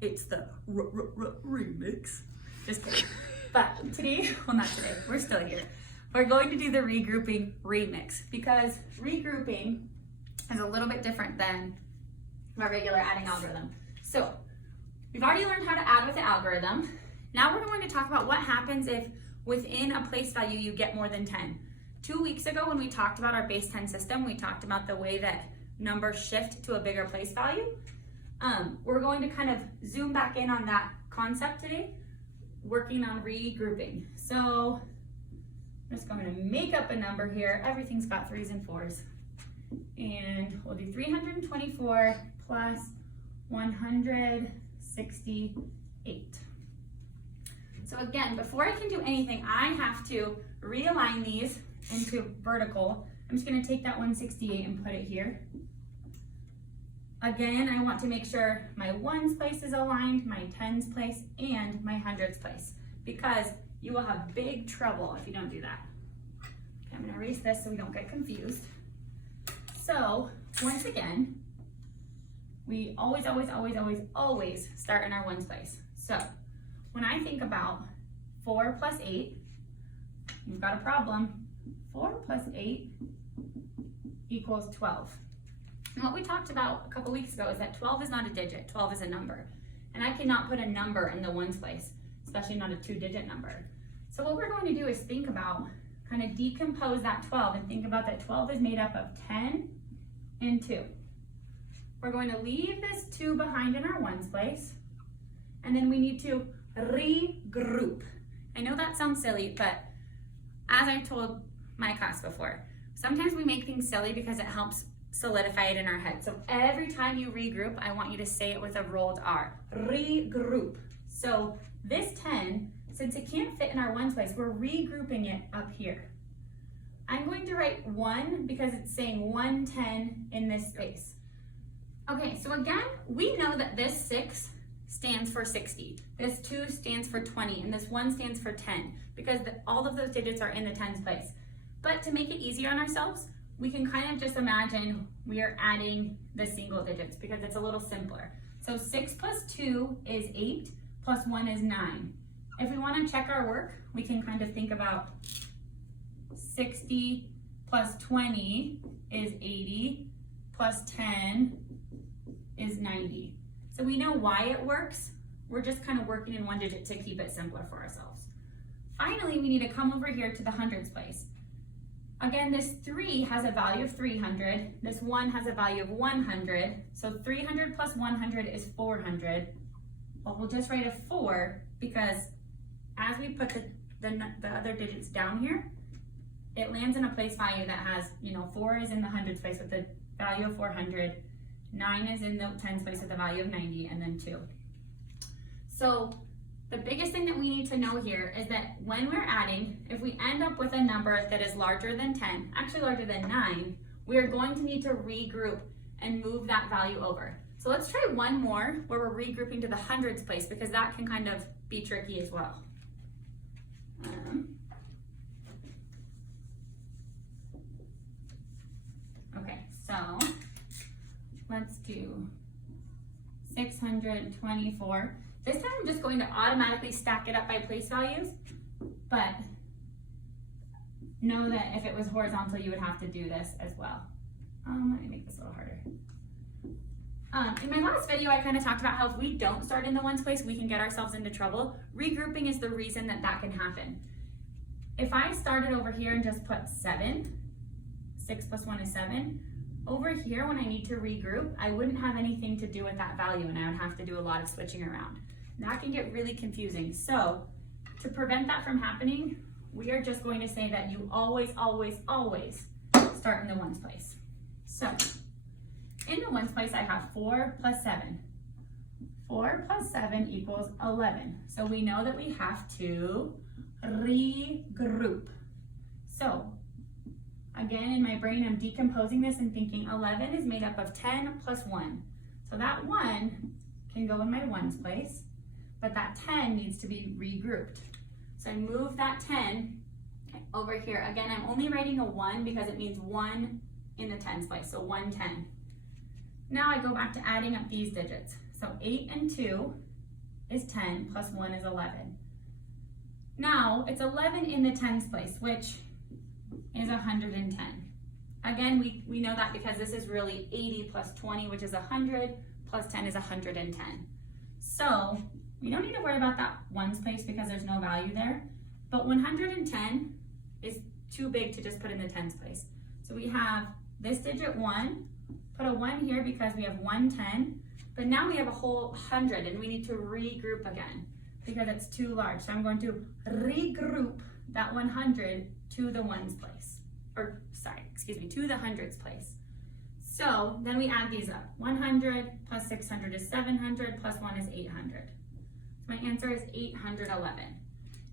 It's the remix. Just kidding. But today, well, not today, we're still here. We're going to do the regrouping remix because regrouping is a little bit different than our regular adding algorithm. So we've already learned how to add with the algorithm. Now we're going to talk about what happens if within a place value you get more than 10. 2 weeks ago when we talked about our base 10 system, we talked about the way that numbers shift to a bigger place value. We're going to kind of zoom back in on that concept today, working on regrouping. So I'm just going to make up a number here. Everything's got 3s and 4s. And we'll do 324 plus 168. So again, before I can do anything, I have to realign these into vertical. I'm just going to take that 168 and put it here. Again, I want to make sure my ones place is aligned, my tens place, and my hundreds place, because you will have big trouble if you don't do that. Okay, I'm going to erase this so we don't get confused. So once again, we always start in our ones place. So when I think about 4 plus 8, you've got a problem. 4 plus 8 equals 12. And what we talked about a couple weeks ago is that 12 is not a digit, 12 is a number. And I cannot put a number in the ones place, especially not a 2-digit number. So what we're going to do is think about, kind of decompose that 12 and think about that 12 is made up of 10 and 2. We're going to leave this 2 behind in our ones place, and then we need to regroup. I know that sounds silly, but as I told my class before, sometimes we make things silly because it helps solidify it in our head. So every time you regroup, I want you to say it with a rolled R. Regroup. So this 10, since it can't fit in our ones place, we're regrouping it up here. I'm going to write 1 because it's saying 110 in this space. Okay, so again, we know that this 6 stands for 60. This 2 stands for 20, and this 1 stands for 10, because all of those digits are in the tens place. But to make it easier on ourselves, we can kind of just imagine we are adding the single digits because it's a little simpler. So 6 plus 2 is 8, plus 1 is 9. If we want to check our work, we can kind of think about 60 plus 20 is 80, plus 10 is 90. So we know why it works. We're just kind of working in one digit to keep it simpler for ourselves. Finally, we need to come over here to the hundreds place. Again, this 3 has a value of 300. This 1 has a value of 100. So 300 plus 100 is 400. Well, we'll just write a 4 because as we put the other digits down here, it lands in a place value that has, 4 is in the hundreds place with the value of 400. 9 is in the tens place with a value of 90, and then 2. So the biggest thing that we need to know here is that when we're adding, if we end up with a number that is larger than 10, actually larger than 9, we are going to need to regroup and move that value over. So let's try one more where we're regrouping to the hundreds place, because that can kind of be tricky as well. Okay, so let's do 624. This time I'm just going to automatically stack it up by place values, but know that if it was horizontal, you would have to do this as well. Let me make this a little harder. In my last video, I kind of talked about how if we don't start in the ones place, we can get ourselves into trouble. Regrouping is the reason that that can happen. If I started over here and just put 7, 6 plus 1 is 7, over here when I need to regroup, I wouldn't have anything to do with that value and I would have to do a lot of switching around. That can get really confusing. So to prevent that from happening, we are just going to say that you always start in the ones place. So in the ones place, I have 4 plus 7. 4 plus 7 equals 11. So we know that we have to regroup. So again, in my brain, I'm decomposing this and thinking 11 is made up of 10 plus 1. So that 1 can go in my ones place, but that 10 needs to be regrouped. So I move that 10 over here. Again, I'm only writing a 1 because it means 1 in the tens place, so 110. Now I go back to adding up these digits. So 8 and 2 is 10, plus 1 is 11. Now, it's 11 in the tens place, which is 110. Again, we know that because this is really 80 plus 20, which is 100, plus 10 is 110. So, we don't need to worry about that ones place because there's no value there. But 110 is too big to just put in the tens place. So we have this digit 1, put a 1 here because we have 110, but now we have a whole 100 and we need to regroup again because it's too large. So I'm going to regroup that 100 to the ones place, or sorry, excuse me, to the hundreds place. So then we add these up. 100 plus 600 is 700, plus 1 is 800. So my answer is 811.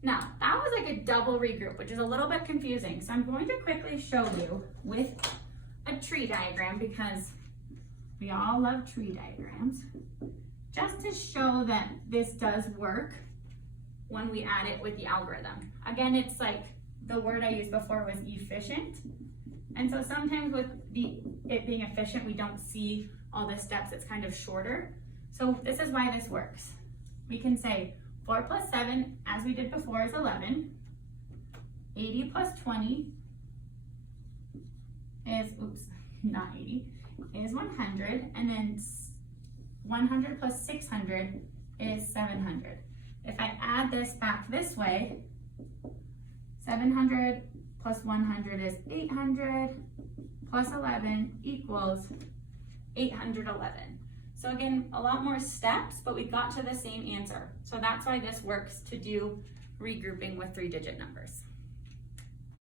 Now, that was like a double regroup, which is a little bit confusing. So I'm going to quickly show you with a tree diagram because we all love tree diagrams, just to show that this does work when we add it with the algorithm. Again, it's like the word I used before was efficient. And so sometimes with it being efficient, we don't see all the steps. It's kind of shorter. So this is why this works. We can say 4 plus 7, as we did before, is 11. 80 plus 20 is, oops, not 80, is 100. And then 100 plus 600 is 700. If I add this back this way, 700 plus 100 is 800, plus 11 equals 811. So again, a lot more steps, but we got to the same answer. So that's why this works to do regrouping with 3-digit numbers.